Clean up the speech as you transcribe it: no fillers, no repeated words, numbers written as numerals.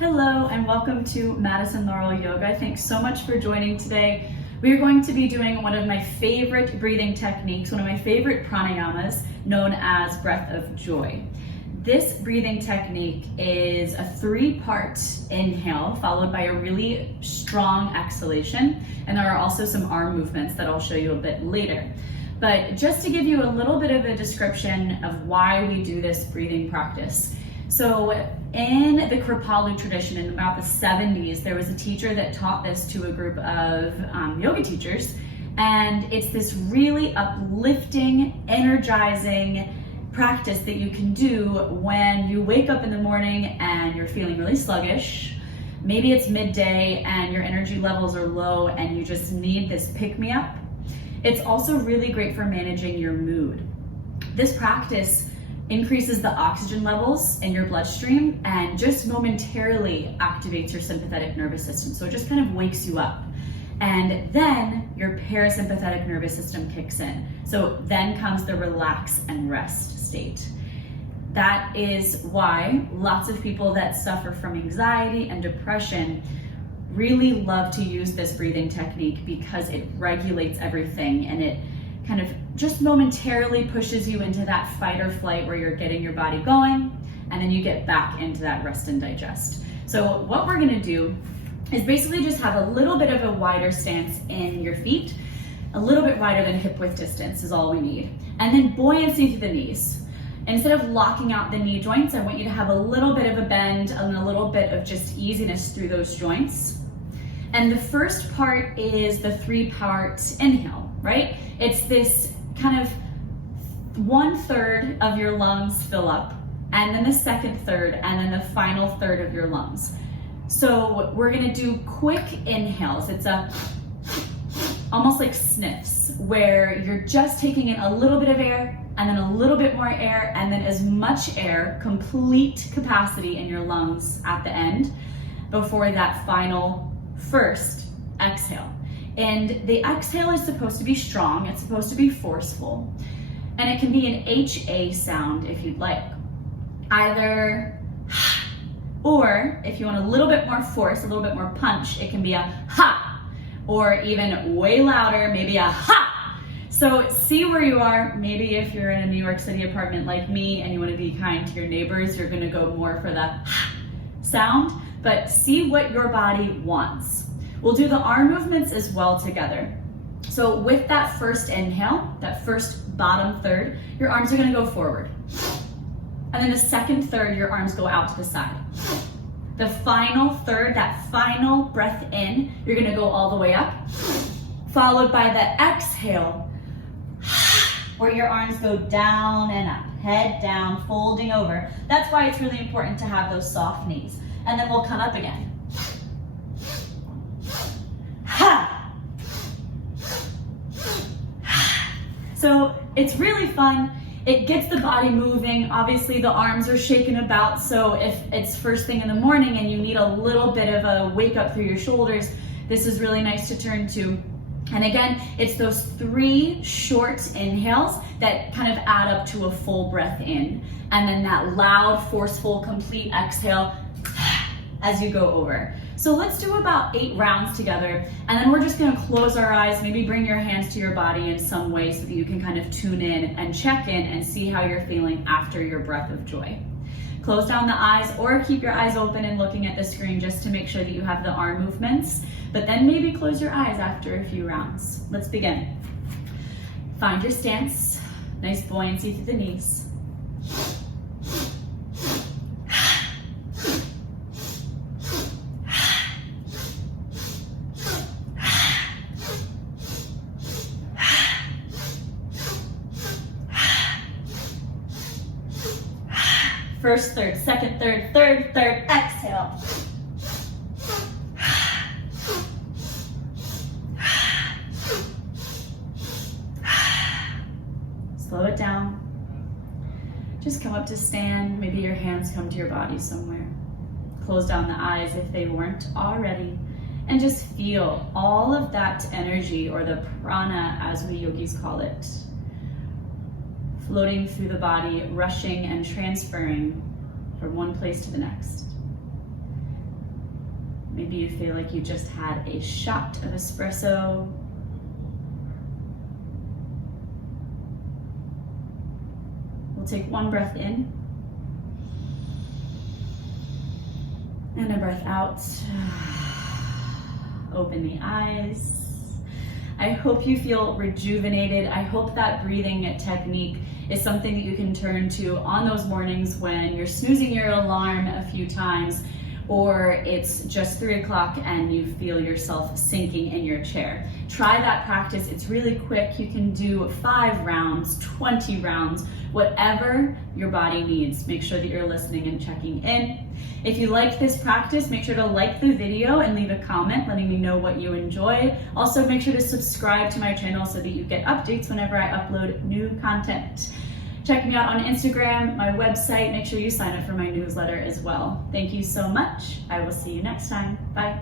Hello and welcome to Madison Laurel Yoga. Thanks so much for joining today. We are going to be doing one of my favorite breathing techniques, one of my favorite pranayamas, known as breath of joy. This breathing technique is a 3-part inhale followed by a really strong exhalation, and there are also some arm movements that I'll show you a bit later. But just to give you a little bit of a description of why we do this breathing practice. So in the Kripalu tradition in about the 70s, there was a teacher that taught this to a group of yoga teachers. And it's this really uplifting, energizing practice that you can do when you wake up in the morning and you're feeling really sluggish. Maybe it's midday and your energy levels are low and you just need this pick-me-up. It's also really great for managing your mood. This practice increases the oxygen levels in your bloodstream and just momentarily activates your sympathetic nervous system. So it just kind of wakes you up. And then your parasympathetic nervous system kicks in. So then comes the relax and rest state. That is why lots of people that suffer from anxiety and depression really love to use this breathing technique because it regulates everything and it kind of just momentarily pushes you into that fight or flight where you're getting your body going, and then you get back into that rest and digest. So what we're gonna do is basically just have a little bit of a wider stance in your feet, a little bit wider than hip width distance is all we need. And then buoyancy through the knees. Instead of locking out the knee joints, I want you to have a little bit of a bend and a little bit of just easiness through those joints. And the first part is the 3-part inhale, right? It's this kind of 1/3 of your lungs fill up, and then the second third, and then the final third of your lungs. So we're gonna do quick inhales. It's almost like sniffs, where you're just taking in a little bit of air, and then a little bit more air, and then as much air, complete capacity in your lungs at the end, before that final first exhale. And the exhale is supposed to be strong, it's supposed to be forceful, and it can be an HA sound if you'd like. Either, or if you want a little bit more force, a little bit more punch, it can be a ha, or even way louder, maybe a ha. So see where you are. Maybe if you're in a New York City apartment like me and you want to be kind to your neighbors, you're going to go more for the ha sound, but see what your body wants. We'll do the arm movements as well together. So with that first inhale, that first bottom third, your arms are gonna go forward. And then the second third, your arms go out to the side. The final third, that final breath in, you're gonna go all the way up, followed by the exhale, where your arms go down and up, head down, folding over. That's why it's really important to have those soft knees. And then we'll come up again. So it's really fun. It gets the body moving. Obviously the arms are shaking about, so if it's first thing in the morning and you need a little bit of a wake up through your shoulders, this is really nice to turn to. And again, it's those 3 short inhales that kind of add up to a full breath in. And then that loud, forceful, complete exhale as you go over. So let's do about 8 rounds together, and then we're just gonna close our eyes, maybe bring your hands to your body in some way so that you can kind of tune in and check in and see how you're feeling after your breath of joy. Close down the eyes or keep your eyes open and looking at the screen just to make sure that you have the arm movements, but then maybe close your eyes after a few rounds. Let's begin. Find your stance, nice buoyancy through the knees. First third, second third, third third, exhale. Slow it down. Just come up to stand. Maybe your hands come to your body somewhere. Close down the eyes if they weren't already. And just feel all of that energy, or the prana as we yogis call it, floating through the body, rushing and transferring from one place to the next. Maybe you feel like you just had a shot of espresso. We'll take one breath in and a breath out. Open the eyes. I hope you feel rejuvenated. I hope that breathing technique is something that you can turn to on those mornings when you're snoozing your alarm a few times, or it's just 3 o'clock and you feel yourself sinking in your chair. Try that practice. It's really quick. You can do 5 rounds, 20 rounds, whatever your body needs. Make sure that you're listening and checking in. If you like this practice, make sure to like the video and leave a comment letting me know what you enjoy. Also, make sure to subscribe to my channel so that you get updates whenever I upload new content. Check me out on Instagram, my website. Make sure you sign up for my newsletter as well. Thank you so much. I will see you next time. Bye.